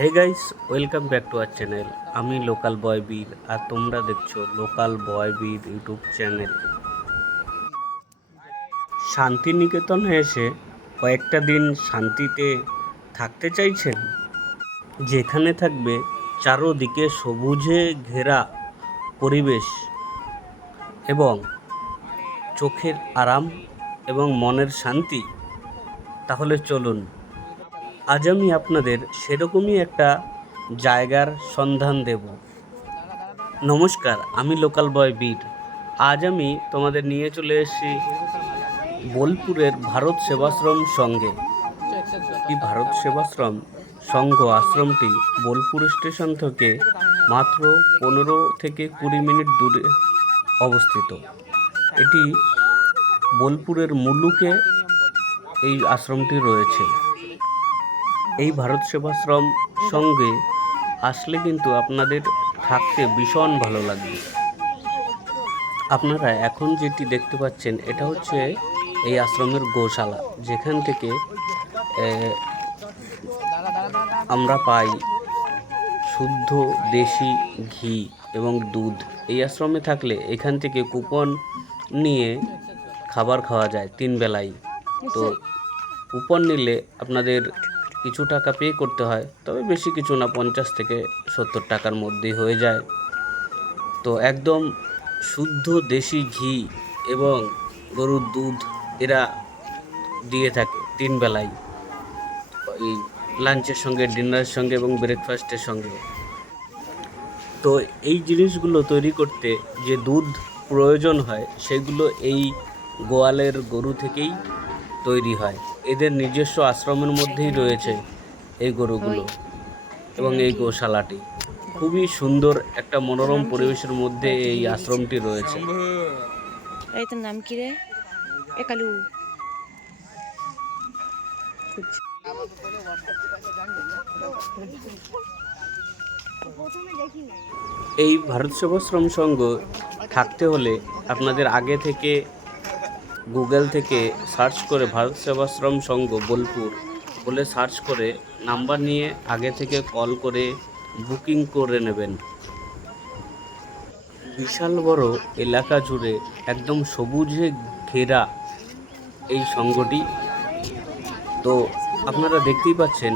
Hey guys, welcome back to our channel. আমি local boy Bir, আর তোমরা দেখছো লোকাল বয় বীর ইউটিউব চ্যানেল। শান্তিনিকেতনে এসে কয়েকটা দিন শান্তিতে থাকতে চাইছেন, যেখানে থাকবে চারোদিকে সবুজে ঘেরা পরিবেশ এবং চোখের আরাম এবং মনের শান্তি? তাহলে চলুন, আজ আমি আপনাদের সেরকমই একটা জায়গার সন্ধান দেব। নমস্কার, আমি লোকাল বয় বীর। আজ আমি তোমাদের নিয়ে চলে এসেছি বোলপুরের ভারত সেবাশ্রম সঙ্গে। এই ভারত সেবাশ্রম সংঘ আশ্রমটি বোলপুর স্টেশন থেকে মাত্র 15 থেকে 20 মিনিট দূরে অবস্থিত। এটি বোলপুরের মুলুকে এই আশ্রমটি রয়েছে। এই ভারত সেবাশ্রম সঙ্গে আসলে কিন্তু আপনাদের থাকতে ভীষণ ভালো লাগবে। আপনারা এখন যেটি দেখতে পাচ্ছেন, এটা হচ্ছে এই আশ্রমের গোশালা, যেখান থেকে আমরা পাই শুদ্ধ দেশি ঘি এবং দুধ। এই আশ্রমে থাকলে এখান থেকে কুপন নিয়ে খাবার খাওয়া যায় 3 বেলাই। তো কুপন নিলে আপনাদের কিছু টাকা পে করতে হয়, তবে বেশি কিছু না, 50 থেকে 70 টাকার মধ্যেই হয়ে যায়। তো একদম শুদ্ধ দেশি ঘি এবং গরুর দুধ এরা দিয়ে থাকে 3 বেলাই, এই লাঞ্চের সঙ্গে, ডিনারের সঙ্গে এবং ব্রেকফাস্টের সঙ্গে। তো এই জিনিসগুলো তৈরি করতে যে দুধ প্রয়োজন হয়, সেগুলো এই গোয়ালের গরু থেকেই তৈরি হয়। এদের নিজস্ব আশ্রমের মধ্যেই রয়েছে এই গরুগুলো এবং এই গোশালাটি। খুবই সুন্দর একটা মনোরম পরিবেশের মধ্যে এই আশ্রমটি রয়েছে। এই তোর নাম কি রে? একালু। এই ভারত সেবাশ্রম সংঘ থাকতে হলে আপনাদের আগে থেকে গুগল থেকে সার্চ করে ভারত সেবাশ্রম সংঘ বোলপুর বলে সার্চ করে নাম্বার নিয়ে আগে থেকে কল করে বুকিং করে নেবেন। বিশাল বড় এলাকা জুড়ে একদম সবুজে ঘেরা এই সংঘটি। তো আপনারা দেখতেই পাচ্ছেন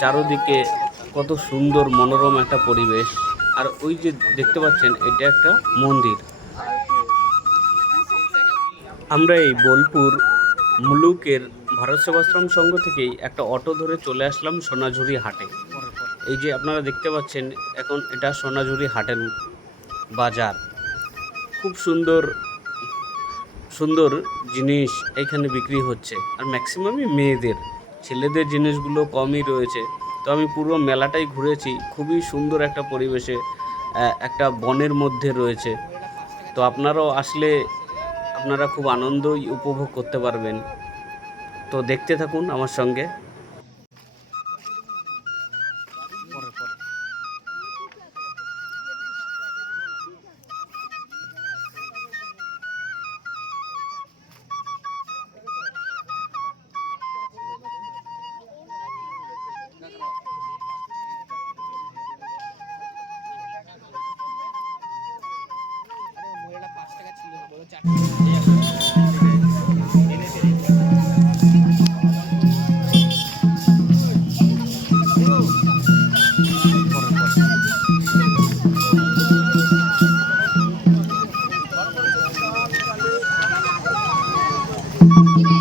চারোদিকে কত সুন্দর মনোরম একটা পরিবেশ। আর ওই যে দেখতে পাচ্ছেন, এটা একটা মন্দির। আমরা এই বোলপুর মুলুকের ভারত সেবাশ্রম সংঘ থেকেই একটা অটো ধরে চলে আসলাম সোনাঝুরি হাটে। এই যে আপনারা দেখতে পাচ্ছেন, এখন এটা সোনাঝুরি হাটের বাজার। খুব সুন্দর সুন্দর জিনিস এখানে বিক্রি হচ্ছে, আর ম্যাক্সিমামই মেয়েদের, ছেলেদের জিনিসগুলো কমই রয়েছে। তো আমি পুরো মেলাটাই ঘুরেছি। খুবই সুন্দর একটা পরিবেশে, একটা বনের মধ্যে রয়েছে। তো আপনারাও আসলে আপনারা খুব আনন্দই উপভোগ করতে পারবেন। তো দেখতে থাকুন আমার সঙ্গে।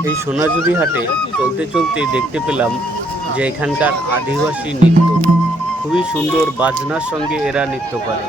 এই সোনাঝুরি হাটে চলতে চলতে দেখতে পেলাম যে এখানকার আদিবাসী নৃত্য খুবই সুন্দর, বাজনার সঙ্গে এরা নৃত্য করে।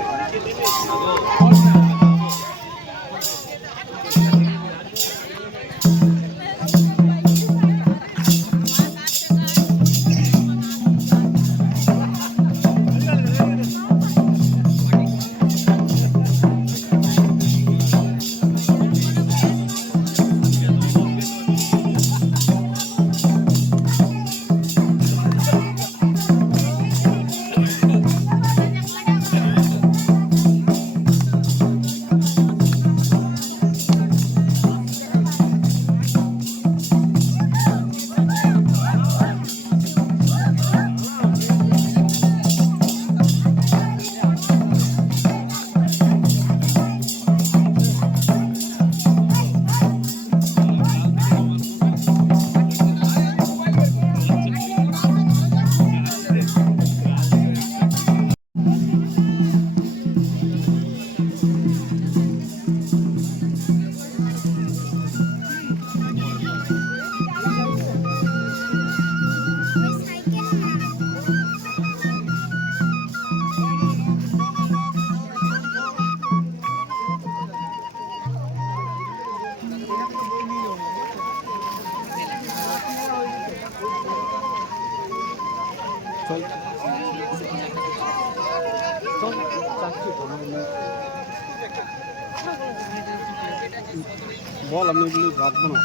বল, আমি এগুলি রাখবো না,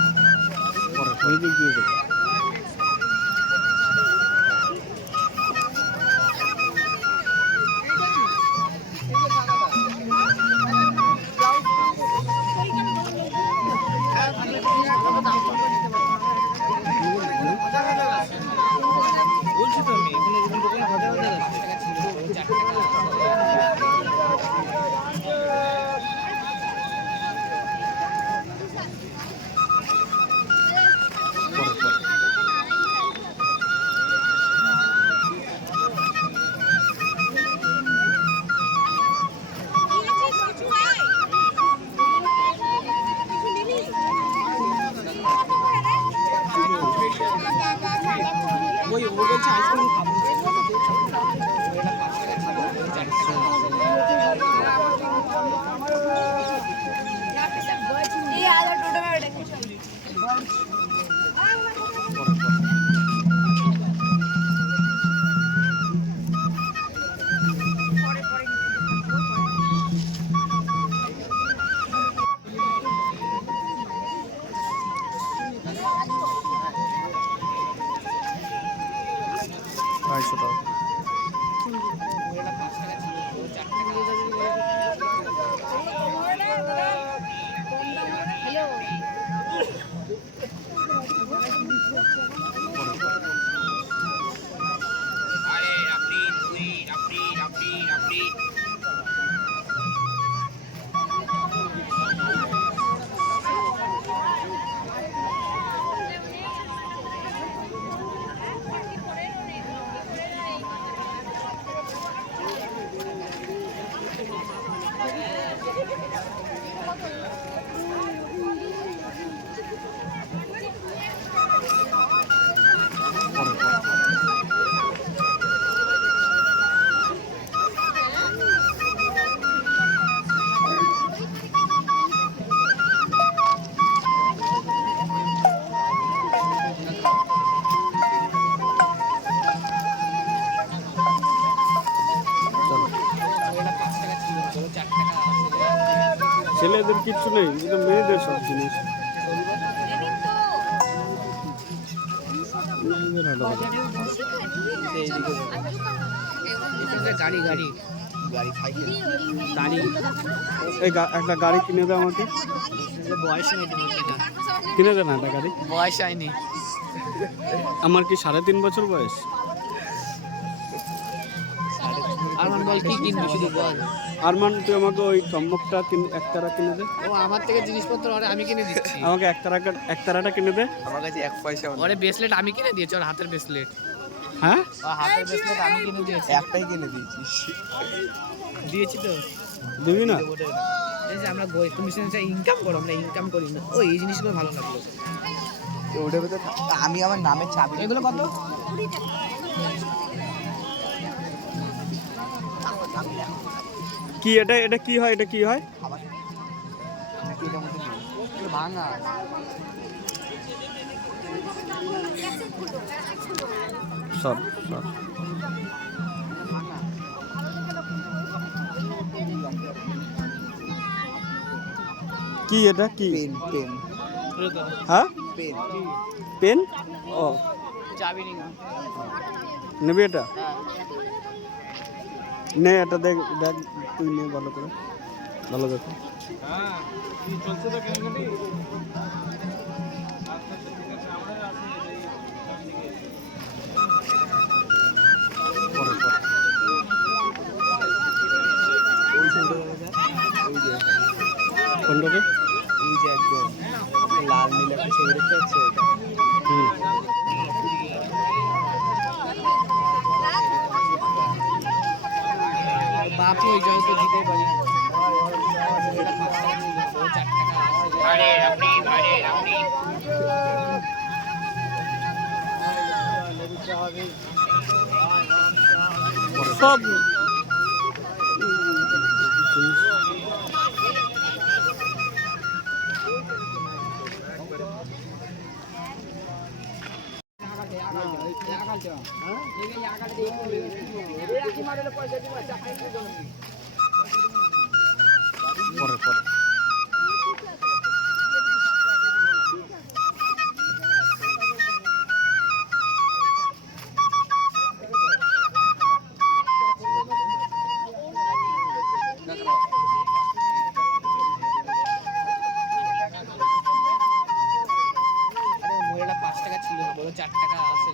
পরে নিজে দিয়ে দেবো। বলছি তো আমি এখানে এরকম দোকান হাজার হাজার আছে। 4 টাকা ওই ও বলছে আইসক্রিম খাবো। আড়াইশো টাকা। ছেলেদের কিচ্ছু নেই, এটা মেয়েদের সব জিনিস। মেয়েদের হাঁটা বাজার। গাড়ি গাড়ি গাড়ি সাইকেল গাড়ি এই একটা গাড়ি কিনে দাও আমাকে। বয়স নেই কিনে দেন একটা গাড়ি। বয়স হয়নি আমার কি 3.5 বছর বয়স? আরমান বল কি কিনবি শুধু বল। আরমান, তুই আমাকে ওই চম্বকটা একতারা কিনে দে। ও আমার থেকে জিনিসপত্র ওরে আমি কিনে দিচ্ছি। আমাকে একতারাটা কিনে দে। আমার কাছে 1 পয়সা ওরে ব্রেসলেট আমি কিনে দিয়েছি, ওর হাতের ব্রেসলেট। হ্যাঁ, ও হাতের ব্রেসলেট আমি কিনে দিয়েছি। একটাই কিনে দিয়েছিস। দিয়েছি তো। দিবি না? এই যে আমরা তুমি শুনছো ইনকাম করো, আমরা ইনকাম করি না। ও এই জিনিসগুলো ভালো লাগলো। ওটার ভিতরে আমি আমার নামের চাবি। এগুলো কত? কি এটা? এটা কি হয়? এটা কি হয়? নাকি এটার মধ্যে নেই? এটা ভাঙা। সব কি এটা? কি পেন পেন হ্যাঁ, পেন পেন? ও, চাবি নিন। নেবে এটা? নে, এটা দেখ দেখ, তুই নে ভালো করে, ভালো দেখো। ওই সুন্দর ওই যে কোনটাকে? ওই যে একদম লাল নীল একটা ছবি দেখতে পাচ্ছ? হুম, বাপু ওই জয় তো দিতেই পারি। সব পরে পরে মহিলাটা 5 টাকা ছিল না, বলো 4 টাকা আছে।